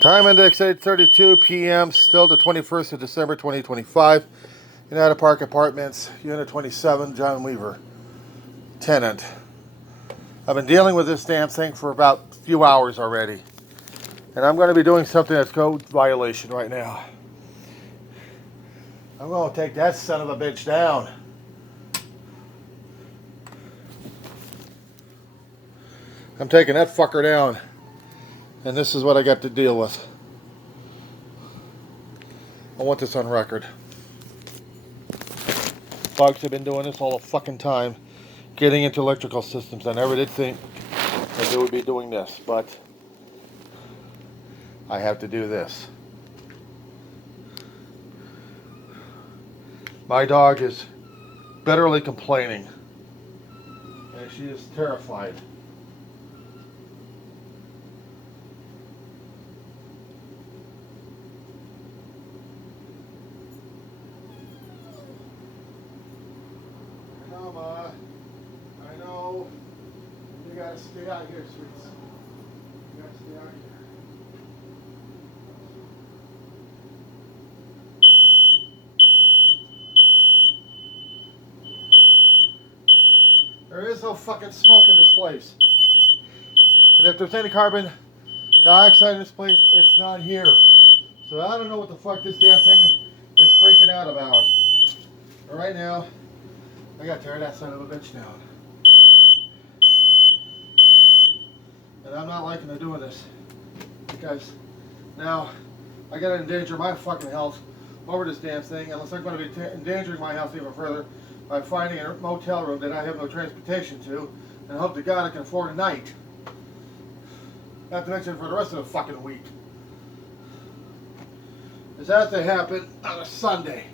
Time index 8:32 p.m. Still the 21st of December 2025. United Park Apartments, Unit 27, John Weaver, tenant. I've been dealing with this damn thing for about a few hours already. And I'm going to be doing something that's code violation right now. I'm going to take that son of a bitch down. I'm taking that fucker down. And this is what I got to deal with. I want this on record. Bugs have been doing this all the fucking time, getting into electrical systems. I never did think that they would be doing this, but I have to do this. My dog is bitterly complaining, and she is terrified. I know, Ma. I know. You gotta stay out here, sweets. You gotta stay out here. There is no fucking smoke in this place. And if there's any carbon dioxide in this place, it's not here. So I don't know what the fuck this damn thing is freaking out about. But right now, I gotta tear that son of a bitch down. And I'm not liking to doing this. Because now I gotta endanger my fucking health over this damn thing, unless I'm gonna be endangering my health even further by finding a motel room that I have no transportation to, and hope to God I can afford a night. Not to mention for the rest of the fucking week. This has to happen on a Sunday.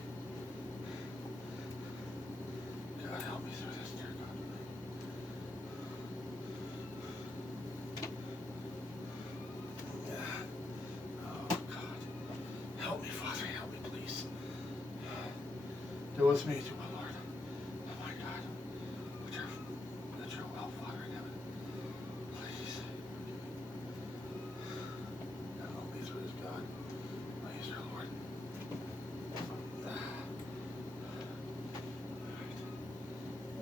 God help me through this, dear God. Yeah. Oh God. Help me, Father, help me, please. Do with me, too, my Lord. Oh my God. Let your will, Father in heaven. Please. Help me through this, God. Please, dear Lord.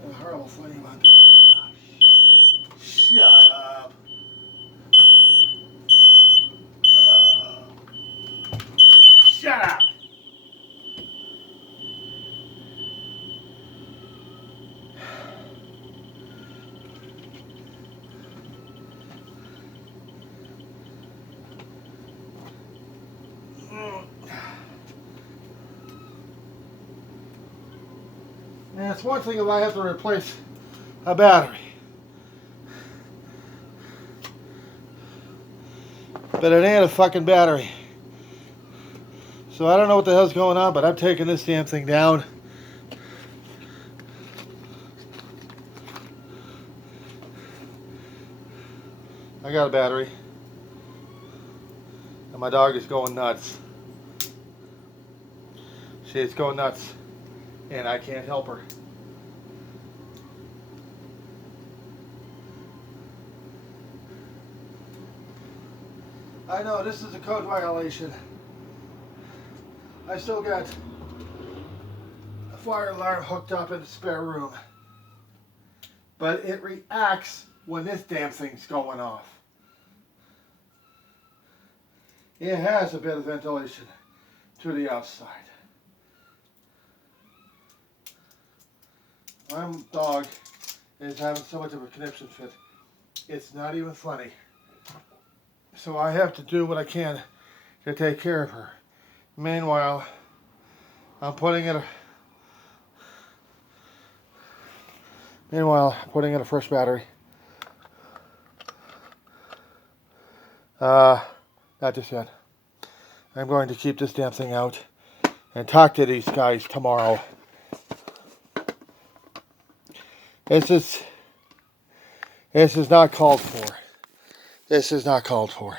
The horrible funny about this thing. Oh, shut up. Shut up. And it's one thing if I have to replace a battery. But it ain't a fucking battery. So I don't know what the hell's going on, but I'm taking this damn thing down. I got a battery. And my dog is going nuts. She's going nuts. And I can't help her. I know, this is a code violation. I still got a fire alarm hooked up in the spare room. But it reacts when this damn thing's going off. It has a bit of ventilation to the outside. My dog is having so much of a conniption fit. It's not even funny. So I have to do what I can to take care of her. Meanwhile, I'm putting in a fresh battery. Not just yet. I'm going to keep this damn thing out and talk to these guys tomorrow. This is not called for. This is not called for.